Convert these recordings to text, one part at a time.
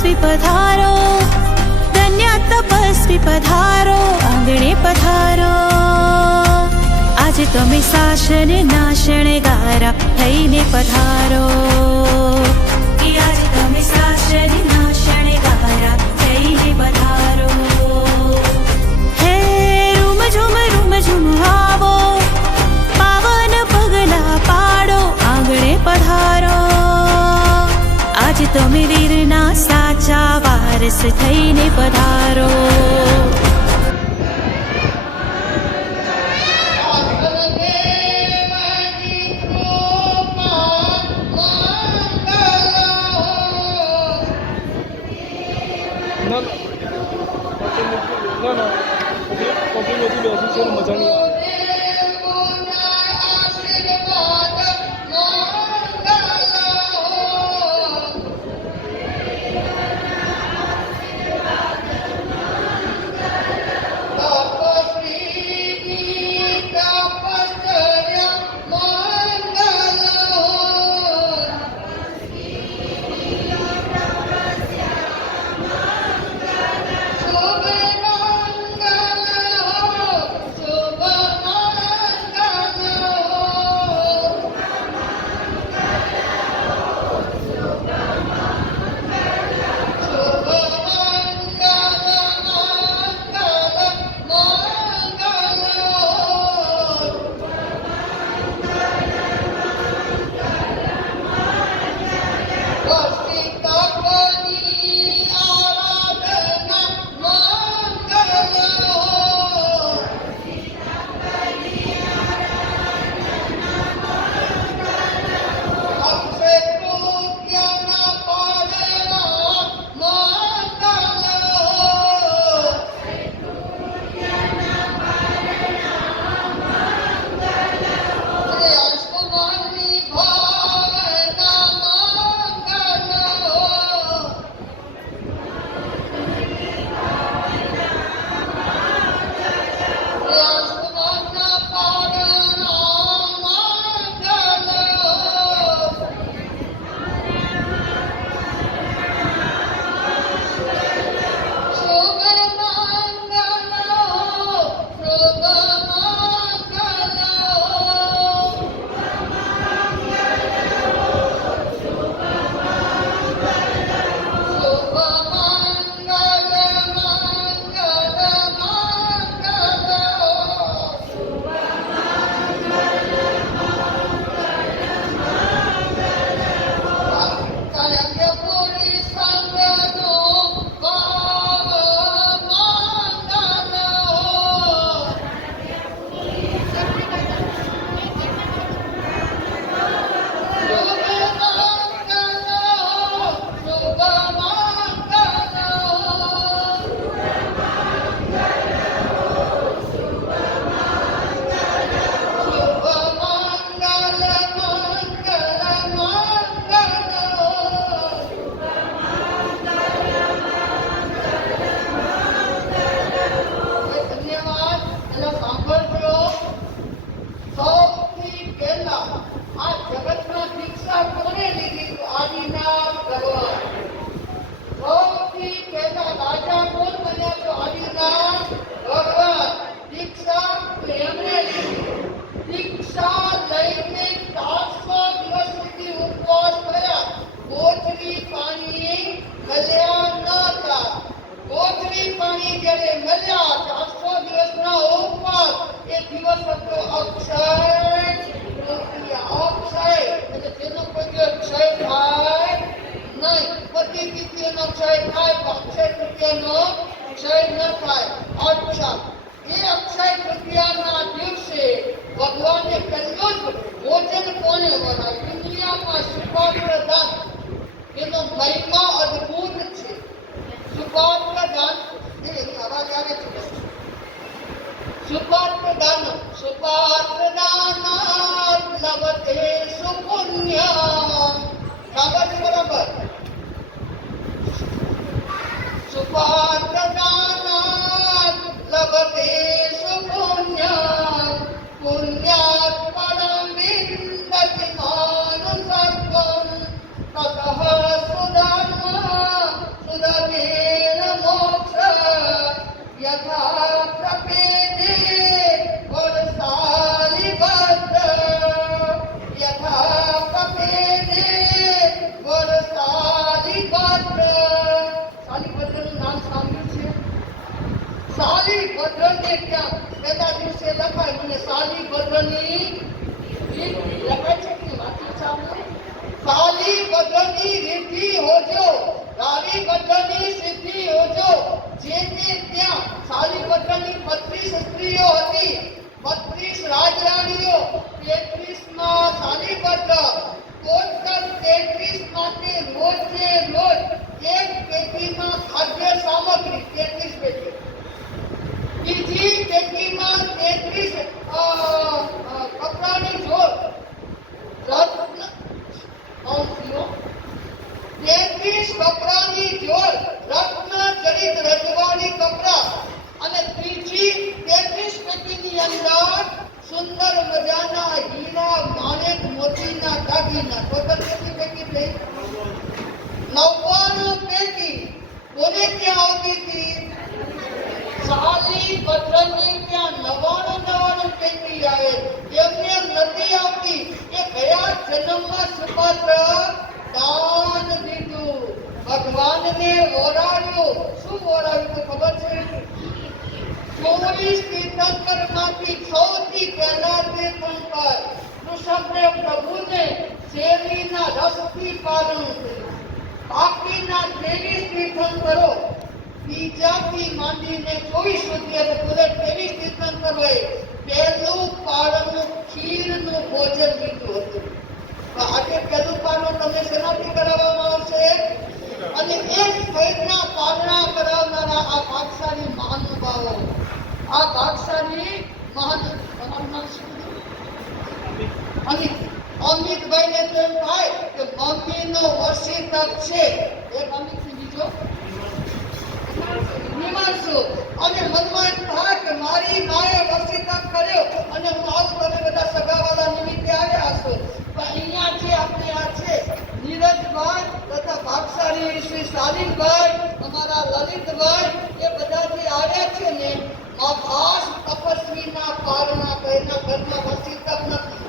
તપસ્વી પધારો, ધન્ય તપસ્વી પધારો, આંગણે પધારો. આજે તમે શાસન ના શણગારા થઈને પધારો. આજે તમે શાસન ના શણગારા થઈને પધારો. હે રૂમ ઝુમ આવો, પાવન પગલા પાડો, આંગણે પધારો. આજે તમે વીરના સાચા વારસ થઈને પધારો. મજા નહીં આવે. રોજે રોજ એક પેટીમાં ખાદ્ય સામગ્રી 33 પેટી, બીજી પેટીમાં 33 કપડાની જોડ, 33 કપડાની જોડ, રત્ન જડિત રજવાડી કપડા, અને ત્રીજી 33 પેટીની અંદર સુંદર મજાના હીરા માણેક મોતીના દાગીના. ટોટલ કેટલી પેટી થઈ? 99 પેટી. કોને ક્યાં આવતી હતી? સાલી ભદ્રની ત્યાં 99 પેટી આવે. એમને નથી આવતી. એ ગયા જન્મમાં સુપાત્ર દાન દીધું, ભગવાનને ઓરાડ્યું. શું ઓરાડ્યું ખબર છે? 24 તીર્થંકરમાંથી સૌથી પહેલા તીર્થંકર ઋષભદેવ પ્રભુને શેરડીના રસથી પારણું થયું. બાકીના 23 તીર્થંકરો બીજાથી માંડીને 24 સુધી, એટલે કુલ 23 તીર્થંકરોએ પહેલું પારણું ખીરનું ભોજન લીધું હતું. આજે પહેલું પારણું તમને શેનાથી કરાવવામાં આવશે? અને એ શહેરના પારણા કરાવનારા આ ભાગશાળી મહાનુભાવો, આ ભાગશાળી અમિતભાઈને તો એમ થાય કે મમ્મીનો વસી તક છે. એક અમિતથી બીજો હિમાંશુ. અને મનમાં એમ થાય કે મારી માએ વસી તક કર્યો અને હું આવું, તમે બધા સગાવાલા નિમિત્તે આવ્યા છો. પણ અહીંયા જે આપણે આ છે નીરજભાઈ તથા ભાગશાળી શ્રી શાલીનભાઈ, અમારા લલિતભાઈ, એ બધા જે આવ્યા છે ને, આ ખાસ તપસ્વીના પારણા. એના ઘરમાં વસી તક નથી,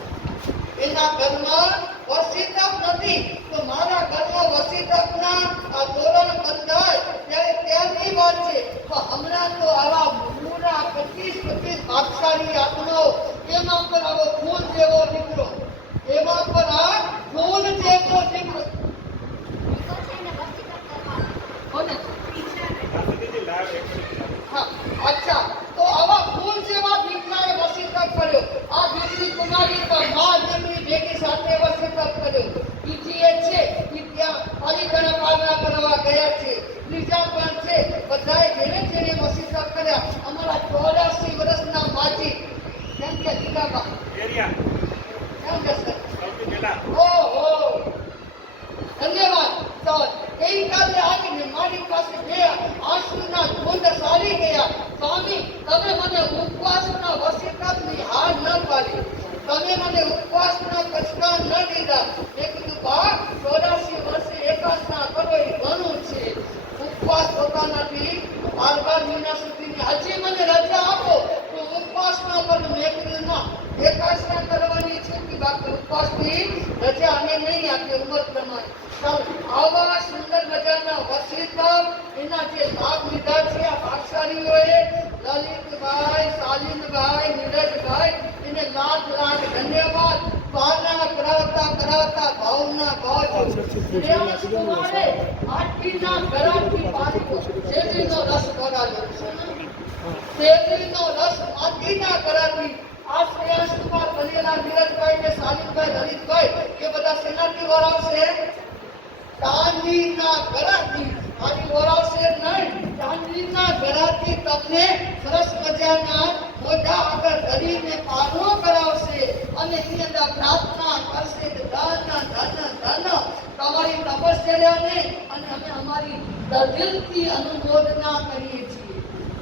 એના ઘરમાં વસી તક નથી. તો મારા ઘરમાં વસી તકના આ તોરણ બંધાય ત્યારે ત્યાંની વાત છે. તો હમણાં તો આવા પૂરા 25 ભાગશાળી આત્માઓ, એમાં પર આવો ફૂલ જેવો દીકરો, એમાં પર આ ફૂલ જેવો દીકરો. અચ્છા, તો આવા ફૂલ જેવા દીકરાએ વસીતક કર્યો. આ દીકરી કુમારી પર મા જેમની ભેગી સાથે વસીતક કર્યો. બીજી એ છે કે ત્યાં પાલિકાના પાલના કરવા ગયા છે. ત્રીજા પણ છે, બધાએ જેને જેને વસીતક કર્યા. અમારા 84 વર્ષના માજી કેમ કે દીકાબા કેમ કે સર ઓહો ધન્યવાદ. તો ગઈકાલે આવીને મારી પાસે બે આંસુના ધૂંધ સારી ગયા. સ્વામી, તમે મને ઉપવાસના વસીતકની હાર ન પાડી, તમે મને ઉપવાસના કચકા ન દીધા. મેં કીધું બા, 84 વર્ષે એકાસના કરો એ ઘણું છે. ઉપવાસ પોતાનાથી 12 મહિના સુધીની હજી મને રજા આપો તો ઉપવાસ ન કરું. મેં કીધું ના, એકાસના કરવાની છે કે બાકી ઉપવાસની રજા અમે નહીં આપીએ ઉંમર પ્રમાણે. આવા સુંદર મજાના વસીતક એના જે લાભ લીધા છે આ ભાગશાળીઓએ, લલિતભાઈ, શાલીનભાઈ, નીરજભાઈ, એને લાખ લાખ ધન્યવાદ. પારણા કરાવતા ભાવના ભાવ શ્રેયાંશ કુમારે આટલીના ગરાથી પાણી શેરડીનો રસ કરાવ્યો. શેરડીનો રસ માટીના ગરાથી. આ શ્રેયાંશ કુમાર બનેલા નીરજભાઈ ને શાલીનભાઈ, લલિતભાઈ, એ બધા શેનાથી વરાવશે? ચાંદીના ગરાથી. આની વરાવશે નહીં, ચાંદીના ગરાથી તમને સરસ મજાના મોઢા આગળ ધરીને પારણો કરાવશે. અને એની અંદર પ્રાર્થના કરશે કે ધન ધન ધન તમારી તપશ્ચર્યાને, અને અમે અમારી દિલથી અનુમોદના કરીએ છીએ.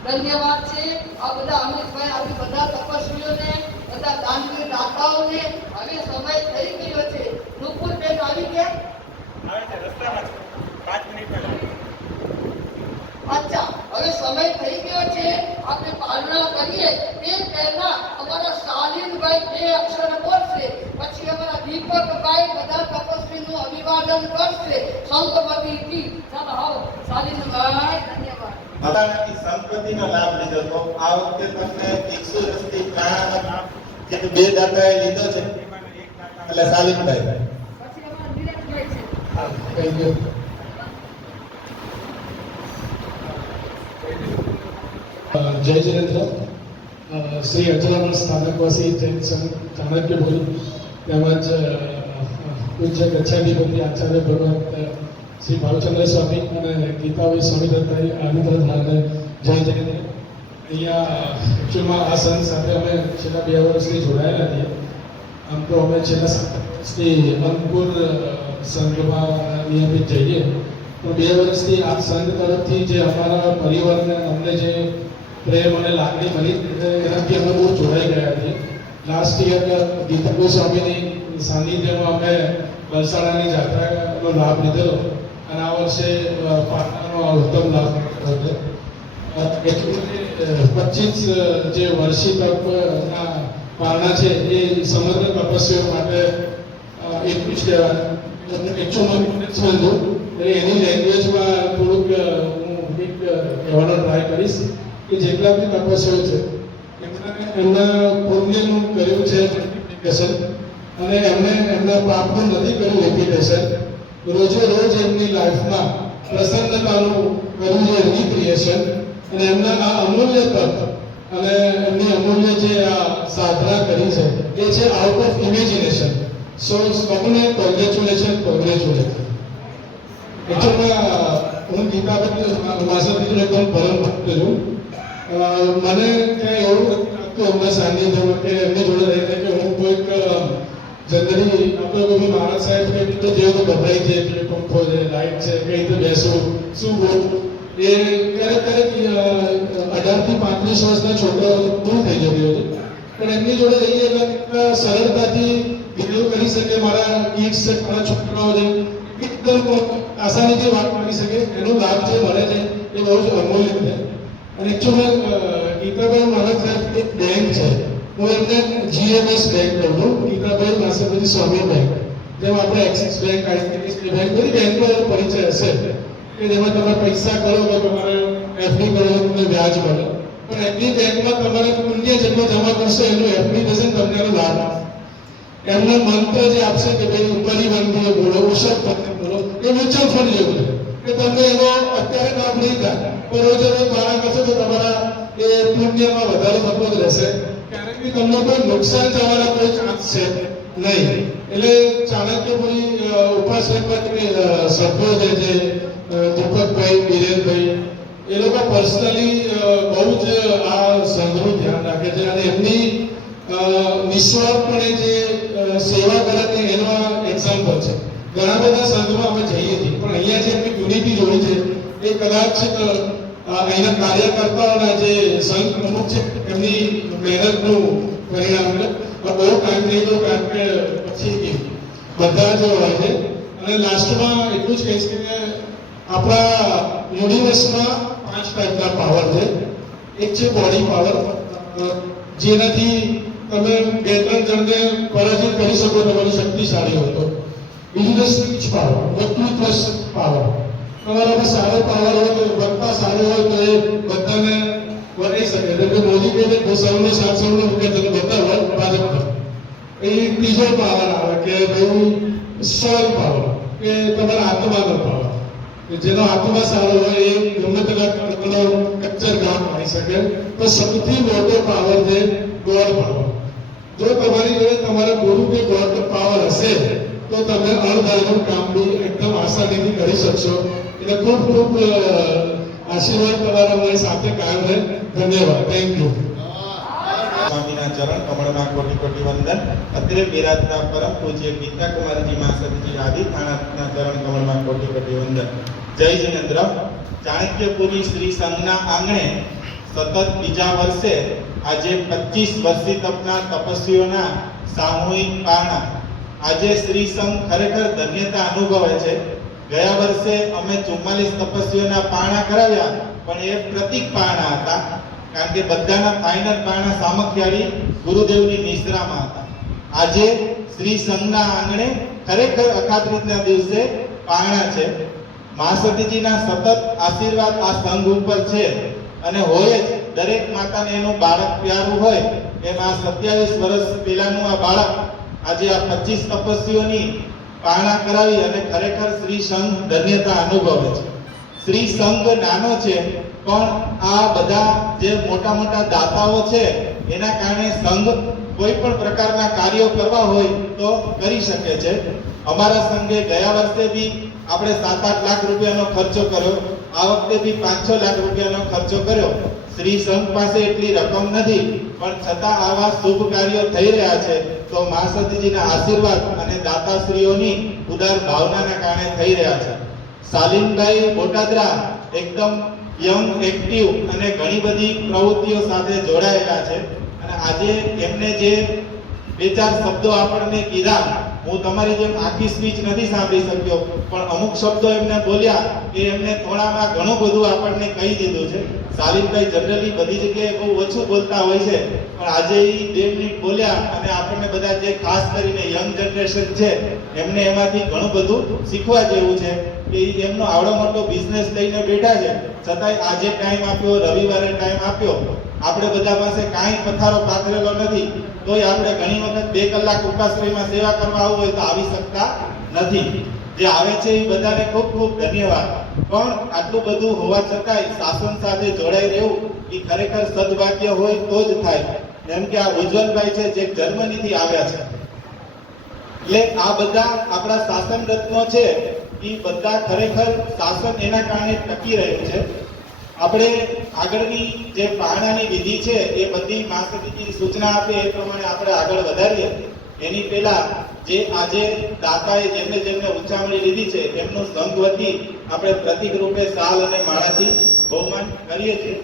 ધન્યવાદ છે આ બધા અમિતભાઈ, આવી બધા તપસ્વીઓને, બધા દાનવીર દાતાઓને. હવે સમય થઈ ગયો છે. નુપુરબેન આવી ગયા? અચ્છા, હવે સમય થઈ ગયો છે. આપણે પારણા કરીએ તે પહેલા અમારા શાલીનભાઈ 2 અક્ષર બોલશે, પછી અમારા દીપકભાઈ બધા તપસ્વીનું અભિવાદન કરશે. સંતપતિથી. ચાલો આવો શાલીનભાઈ. ધન્યવાદ. માતાની સંપત્તિનો લાભ લીધો તો આ વખતે તમને 180 પ્રાણ જે 2 દાતાએ લીધો છે, એટલે શાલીનભાઈ. પછી અમારા નીરજભાઈ છે. Thank you. જય જિનેન્દ્ર. શ્રી અચલાવણ સ્થાનકવાસી જૈન સંઘ ચાણક્યપુરી તેમજ પૂજ્ય ગચ્છાધિપતિ આચાર્ય ભગવત શ્રી ભાવચંદ્ર સ્વામી અને ગીતાભાઈ સ્વામી દત્તાઈ આનંદરથાને જય જય. અહીંયા એકચ્યુઅલમાં આ સંઘ સાથે અમે છેલ્લા 2 વર્ષથી જોડાયેલા છીએ. આમ તો અમે છેલ્લા 7 વર્ષથી અંકુર સંઘમાં નિયમિત જઈએ, પણ 2 વર્ષથી આ સંઘ તરફથી જે અમારા પરિવારને અમને જે પ્રેમ અને લાગણી મળી એનાથી અમે બહુ જોડાઈ ગયા છીએ. લાસ્ટ યર ગીતાભાઈ સ્વામીની સાનિધ્યમાં અમે બલસાણાની જાત્રાનો લાભ લીધેલો અને આ વર્ષે પાટણાનો ઉત્તમ લાભ લીધો હતો. એટલું 25 જે વર્ષી તપના પારણા છે એ સમગ્ર તપસ્વીઓ માટે એટલું જ કહેવાય. એકચ્યુઅલી એની લેંગ્વેજમાં થોડુંક હું એક કહેવાનો ટ્રાય કરીશ કે જેટલા બી તપસ્વીઓ છે એમના પુણ્યનું કર્યું છે મલ્ટિપ્લિકેશન અને એમના પાપનું નથી કર્યું રિપીટેશન. રોજે રોજ એમની લાઈફમાં પ્રસન્નતાનું કર્યું છે રિક્રિએશન અને એમના આ અમૂલ્ય તપ અને એમની અમૂલ્ય જે આ સાધના કરી છે એ છે આઉટ ઓફ ઇમેજિનેશન. સો સૌને કોંગ્રેચ્યુલેશન. એકચ્યુઅલમાં હું ગીતાભાઈ માસદીનો એકદમ પરમ ભક્ત છું. મને ક્યાંય એવું નથી લાગતું એમના સાનિધ્યમાં કે એમની જોડે રહીને કે હું કોઈક જનરલી આપણે કોઈ મહારાજ સાહેબ કે રીતે જેવું તો ગભરાઈ છે કે પંખો છે લાઇટ છે કઈ રીતે બેસવું શું બોલવું એ ક્યારેક 18 થી 35 વર્ષના છોકરાઓ દૂર થઈ જતી હતી, પણ એમની જોડે રહીએ એટલે એટલા સરળતાથી બિહેવ કરી શકે. મારા કિડ્સ છે, મારા છોકરાઓ છે, એકદમ આસાનીથી વાત કરી શકે. એનો લાભ જે મળે છે એ બહુ જ અમૂલ્ય છે. અને એકચ્યુઅલી ગીતાભાઈ મહારાજ સાહેબ એક બેંક છે, હું એમને GMS બેંક કહું છું, ગીતાભાઈ માસદજી સ્વામી બેંક. જેમ આપણે એક્સિસ બેંક, આઈસીઆઈસીઆઈ બેંક, બધી બેંકનો પરિચય હશે કે જેમાં તમે પૈસા કરો તો તમારે FD કરો તો તમને વ્યાજ મળે, પણ એમની બેંકમાં તમારે પુણ્ય જેટલો જમા કરશો એનું FD થશે તમને એનો લાભ. એમનો મંત્ર જે આપશે કે ભાઈ ઉપરી બંધીએ બોલો, ઉષદ પત્ની બોલો, એ મ્યુચ્યુઅલ ફંડ જેવું છે કે તમને એનો અત્યારે લાભ નહીં થાય, પણ રોજે રોજ નાણાં કરશો તો તમારા એ પુણ્યમાં વધારો થતો જ રહેશે. ક્યારેક બી તમને કોઈ નુકસાન થવાના કોઈ ચાન્સ છે નહીં. એટલે ચાણક્યપુરી ઉપાશ્રમમાં સભ્યો છે જે દીપકભાઈ, બિરેનભાઈ, એ લોકો પર્સનલી બહુ જ આ સંઘનું ધ્યાન રાખે છે અને એમની નિસ્વાર્થપણે જે સેવા કરે છે એનો એક્ઝામ્પલ છે. ઘણા બધા સંઘમાં અમે જઈએ છીએ, પણ અહીંયા જે એમની યુનિટી જોઈ છે એ કદાચ અહીંના કાર્યકર્તાઓના જે સંઘ પ્રમુખ છે એમની મહેનતનું પરિણામ છે. પણ બહુ ટાઈમ નહીં તો કારણ કે પછી બધા જ હોય છે. અને લાસ્ટમાં એટલું જ કહીશ કે આપણા યુનિવર્સમાં 5 ટાઈપના પાવર છે. એક છે બોડી પાવર, જેનાથી તમે 2-3 જણને પરાજિત કરી શકો, તમારી શક્તિશાળી હોય તો. બીજું છે સ્પીચ પાવર, વ્યક્તિત્વ પાવર. તમારામાં સારો પાવર હોય તો વક્તા સારો હોય તો એ બધાને વરાઈ શકે. એટલે મોદી કહે છે સૌનો સાથ સૌનો મુકે તમે બધા હોય ભાજપ કરો. એ ત્રીજો પાવર આવે કે ભાઈ સોલ પાવર, કે તમારા આત્માનો પાવર, જેનો આત્મા સારો હોય એ ગમે તેના કર્મનો કચ્ચર કામ કરી શકે. તો સૌથી મોટો પાવર છે ગોડ પાવર. જો તમારી જોડે તમારા ગુરુ કે ગોડ પાવર હશે તો તમે અણધાર્યું કામ બી એકદમ આસાનીથી કરી શકશો. એટલે ખૂબ ખૂબ આશીર્વાદ તમારા મારી સાથે કાયમ રહે. ધન્યવાદ. Thank you. સ્વામીના ચરણ કમળમાં કોટી કોટી વંદન. અત્રે બિરાજતા પરમ પૂજ્ય ગીતા કુમારજી મહાસદજી આદિ થાણાના ચરણ કમળમાં કોટી કોટી વંદન. જય જિનેન્દ્ર. ચાણક્યપુરી શ્રી સંઘના આંગણે સતત બીજા વર્ષે આજે 25 વર્ષી તપના તપસ્વીઓના સામૂહિક પારણા. આજે શ્રી સંઘ ખરેખર ધન્યતા અનુભવે છે. ગયા વર્ષે અમે 44 તપસ્વીઓના પારણા કરાવ્યા, પણ એ પ્રતિક પારણા હતા, કારણ કે બધાના ફાઇનલ પારણા સામખિયાળી ગુરુદેવની નિશ્રામાં હતા. આજે શ્રી સંઘના આંગણે ખરેખર અખાત્રીજના દિવસે પારણા છે. મહાસતીજીના સતત આશીર્વાદ આ સંઘ ઉપર છે અને હોય જ. દરેક માતાને એનું બાળક પ્યારું હોય એમ આ 27 વર્ષ પહેલાનું આ બાળક આજે આ 25 તપસ્વીઓની પારણા કરાવી અને ખરેખર શ્રી સંઘ ધન્યતા અનુભવે છે. શ્રી સંઘ નાનો છે, પણ આ બધા જે મોટા મોટા દાતાઓ છે એના કારણે સંઘ કોઈ પણ પ્રકારના કાર્યો કરવા હોય તો કરી શકે છે. અમારા સંઘે ગયા વર્ષે બી આપણે 7-8 લાખ રૂપિયાનો ખર્ચો કર્યો, આ વખતે બી 5-6 લાખ રૂપિયાનો ખર્ચો કર્યો. શ્રી સંઘ પાસે એટલી રકમ નથી, પણ છતાં આવા શુભ કાર્યો થઈ રહ્યા છે તો મા સતીજીના આશીર્વાદ અને દાતાશ્રીઓની ઉદાર ભાવનાના કારણે થઈ રહ્યા છે. શાલીનભાઈ બોટાદરા એકદમ યંગ, એક્ટિવ અને ઘણી બધી પ્રવૃત્તિઓ સાથે જોડાયેલા છે અને આજે એમને જે 2-4 શબ્દો આપણને કીધા, હું તમારી જેમ આખી સ્પીચ નથી સાંભળી શક્યો, પણ અમુક શબ્દો એમને બોલ્યા કે એમને થોડામાં ઘણું બધું આપણને કહી દીધું છે. શાલીનભાઈ જનરલી બધી જગ્યાએ બહુ ઓછું બોલતા હોય છે, પણ આજે એ 2 મિનિટ બોલ્યા અને આપણને બધા જે ખાસ કરીને યંગ જનરેશન છે એમને એમાંથી ઘણું બધું શીખવા જેવું છે કે એમનો આવડો મોટો બિઝનેસ લઈને બેઠા છે, છતાંય આજે ટાઈમ આપ્યો, રવિવારે ટાઈમ આપ્યો. આપણે બધા પાસે કાંઈ પથારો પાથરેલો નથી, તોય આપણે ઘણી વખત 2 કલાક ઉપાશ્રયમાં સેવા કરવા આવવું હોય તો આવી શકતા નથી. જે આવે છે એ બધાને ખૂબ ખૂબ ધન્યવાદ. પણ આટલું બધું હોવા છતાંય શાસન સાથે જોડાઈ રહેવું એ ખરેખર સદભાગ્ય હોય તો જ થાય. જેમ કે આ ઉજ્જવલભાઈ છે જે જર્મનીથી આવ્યા છે, એટલે આ બધા આપણા શાસન રત્નો છે એ બધા ખરેખર શાસન એના કારણે ટકી રહ્યું છે. આપણે આગળની જે પારણાની વિધિ છે એ બધી મા સતીજીની સૂચના આપે એ પ્રમાણે આપણે આગળ વધારીએ. એની પહેલા જે આજે દાતાએ જેમને જેમને ઉંચામણી લીધી છે એમનું સંઘ વતી આપણે પ્રતિક રૂપે શાલ અને માળાથી બહુમાન કરીએ છીએ.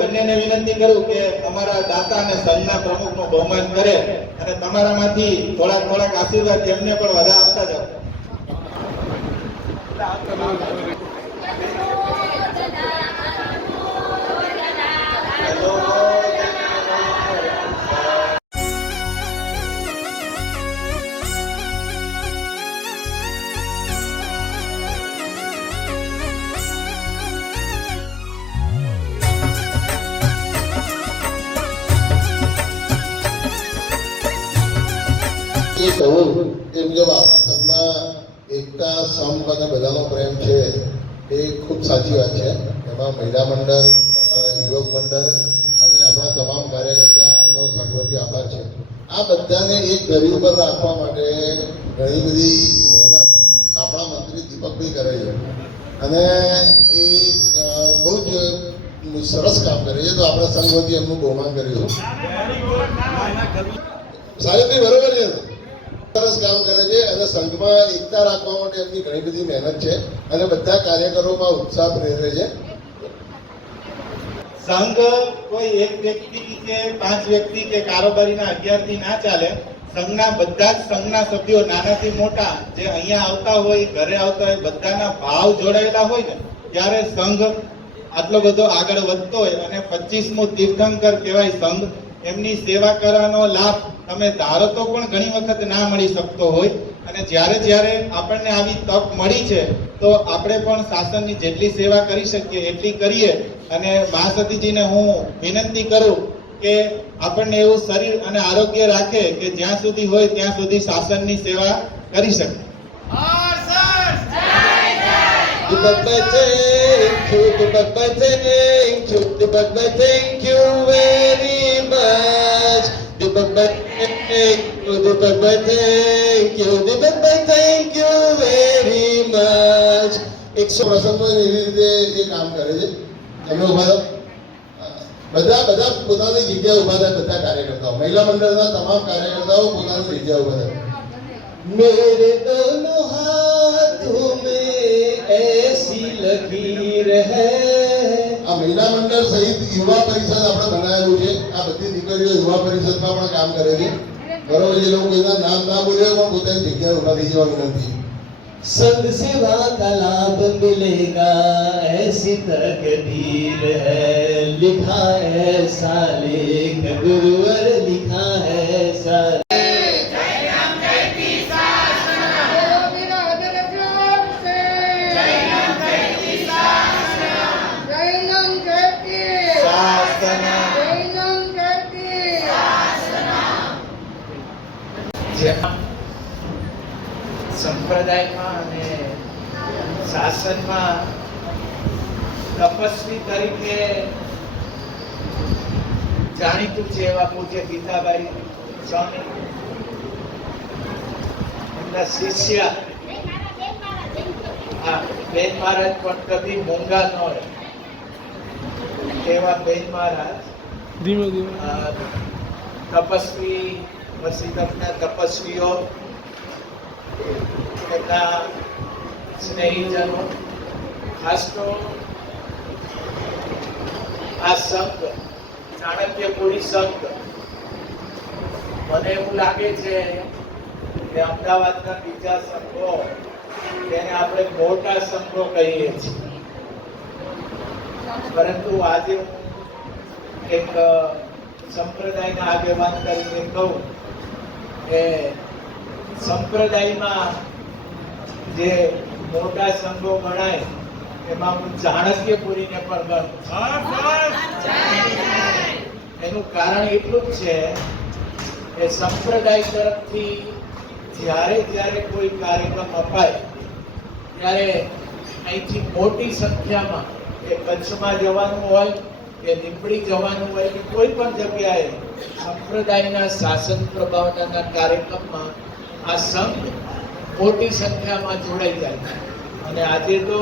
બંનેને વિનંતી કરું કે અમારા દાતા અને સંઘના પ્રમુખનું બહુમાન કરે અને તમારામાંથી થોડાક આશીર્વાદ એમને પણ વધારે આપતા જાઓ. એ કહું કે મુજબ આપણા સંઘમાં એકતા, સંપ અને બધાનો પ્રેમ છે એ ખૂબ સાચી વાત છે. એમાં મહિલા મંડળ, યુવક મંડળ અને આપણા તમામ કાર્યકર્તાનો સંઘવતી આભાર છે. આ બધાને એક ધરી ઉપર રાખવા માટે ઘણી બધી મહેનત આપણા મંત્રી દીપકભાઈ કરે છે અને એ બહુ જ સરસ કામ કરે છે. તો આપણે સંઘવતી એમનું બહુમાન કરીશું. સાહેબભાઈ બરોબર છે, સરસ કામ કરે છે અને સંઘમાં એકતા રાખવા માટે એમની ઘણી બધી મહેનત છે અને બધા કાર્યકરોમાં ઉત્સાહ પ્રેરે છે. સંઘ કોઈ એક વ્યક્તિ કે 5 વ્યક્તિ કે કારોબારીના 11 થી ના ચાલે. સંઘના બધા જ સંઘના સભ્યો નાનાથી મોટા જે અહીંયા આવતા હોય, ઘરે આવતા હોય, બધાના ભાવ જોડાયેલા હોય ને ત્યારે સંઘ આટલો બધો આગળ વધતો હોય. અને 25મું તીર્થંકર કહેવાય સંઘ. એમની સેવા કરવાનો લાભ તમે ધારો તો પણ ઘણી વખત ના મળી શકતો હોય. અને જ્યારે આપણને આવી તક મળી છે તો આપણે પણ શાસનની જેટલી સેવા કરી શકીએ એટલી કરીએ. અને મા સતીજીને હું વિનંતી કરું કે આપણને એવું શરીર અને આરોગ્ય રાખે કે જ્યાં સુધી હોય ત્યાં સુધી શાસનની સેવા કરી શકે. Thank you very much. Thank you very much. 100 પ્રસંગમાં એવી રીતે એ કામ કરે છે. તમે ઉભા થાઓ. બધા પોતાની જગ્યાએ ઉભા થાય. બધા કાર્યકર્તાઓ, મહિલા મંડળના તમામ કાર્યકર્તાઓ પોતાની જગ્યાએ ઉભા થાય. मेरे दोनों हाथों में ऐसी लकीर है. આ મહિલા મંડળ સહિત યુવા પરિષદ આપણે બનાવેલું છે. આ બધી દીકરીઓ યુવા પરિષદમાં પણ કામ કરે છે. બરોબર, એ લોકો એના નામ ના બોલે પણ પોતાની જગ્યાએ ઉભા થઈ જવા વિનંતી. संग सेवा का लाभ मिलेगा ऐसी तकदीर है. लिखा ऐसा लेख गुरुवर लिखा ऐसा. સંપ્રદાયમાં અને શાસનમાં તપસ્વી તરીકે જાણીતું છે એવા પૂજ્ય ગીતાબાઈ સ્વામી, એમના શિષ્ય બેન મહારાજ પણ કદી મોંઘા ન હોય એવા બેન મહારાજ તપસ્વી વસીતના તપસ્વીઓ, એમના સ્નેહીજનો, ખાસ તો આ સંઘ ચાણક્યપુરી સંઘ, મને એવું લાગે છે કે અમદાવાદના બીજા સંઘો તેને આપણે મોટા સંઘો કહીએ છીએ, પરંતુ આજે હું એક સંપ્રદાયના આગેવાન તરીકે કહું કે સંપ્રદાયમાં જે મોટા સંઘો ગણાય એમાં હું ચાણક્યપુરીને પણ ગણું. એનું કારણ એટલું જ છે કે સંપ્રદાય તરફથી જ્યારે કોઈ કાર્યક્રમ અપાય ત્યારે અહીંથી મોટી સંખ્યામાં કે કચ્છમાં જવાનું હોય કે લીંબડી જવાનું હોય કે કોઈ પણ જગ્યાએ સંપ્રદાયના શાસન પ્રભાવના કાર્યક્રમમાં આ સંઘ મોટી સંખ્યામાં જોડાઈ જાય છે. અને આજે તો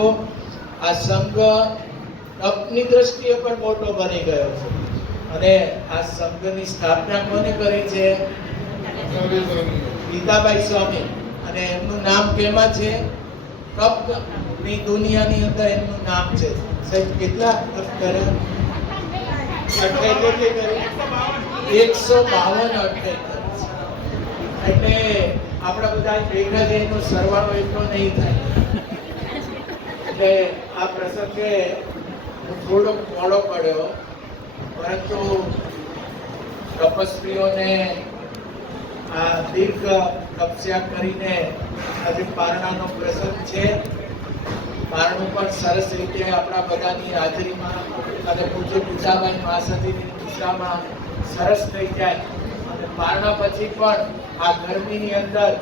આ સંઘ તપની દ્રષ્ટિએ પણ મોટો બની ગયો છે. અને આ સંઘની સ્થાપના કોને કરી છે? ગીતાબાઈ સ્વામી. અને એમનું નામ કેમાં છે? તપની દુનિયાની અંદર એમનું નામ છે. સાહેબ કેટલા તપ કર્યા? 152 એટલે આપણા બધા ભેગા થઈને સરવાળો એટલો નહીં થાય. એટલે આ પ્રસંગે હું થોડો મોડો પડ્યો, પરંતુ તપસ્વીઓને આ દીર્ઘ તપસ્યા કરીને આજે પારણાનો પ્રસંગ છે. પારણું પણ સરસ રીતે આપણા બધાની હાજરીમાં અને પૂજ્ય ગીતાબાઈ મહાસતીની દિશામાં સરસ થઈ જાય અને પારણા પછી પણ આ ગરમીની અંદર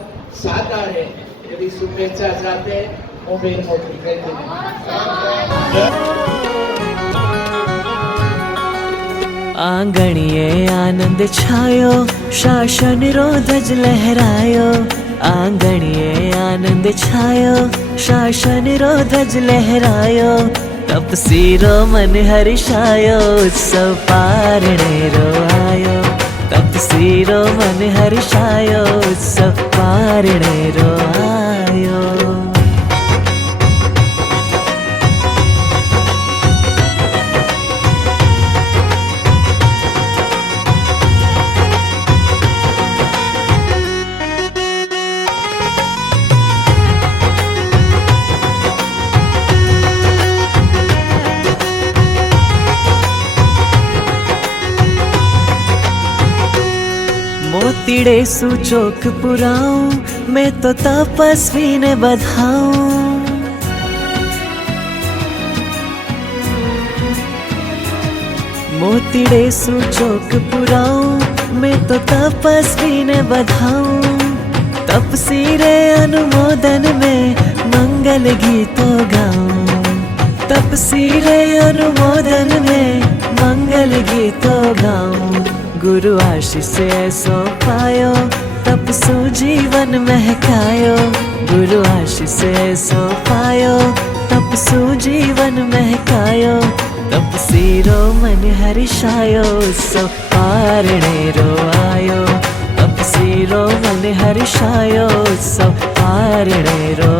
સાદા રહે એવી શુભેચ્છા સાથે હું બેન મોટી કહી દઉં. આંગણીએ આનંદ છાયો, શાસન રો ધ્વજ લહેરાયો. આંગણીએ આનંદ છાયો, શાસન રો ધ્વજ લહેરાયો. તપસીરો મન હર્ષાયો, ઉત્સવ પારણે રો આયો. તપસીરો મન હર્ષાયો, ઉત્સવ પારણે રો આયો. मोतीड़े सूचोक पुराऊं, मैं तो तपस्वी ने बधाऊं. मोतीड़े सूचोक पुराऊं, मैं तो तपस्वी ने बधाऊं. तपसी रे अनुमोदन में मंगल गीतों गाऊं. तपसी रे अनुमोदन में मंगल गीतों गाऊं. गुरु आशीष ऐसो पायो तपसू जीवन महकायो गुरु आशीष ऐसो पायो तपसू जीवन महकायो तपसीरो मन हर्षायो सो पारणेरो आयो तपसीरो मन हर्षायो सो पारणेरो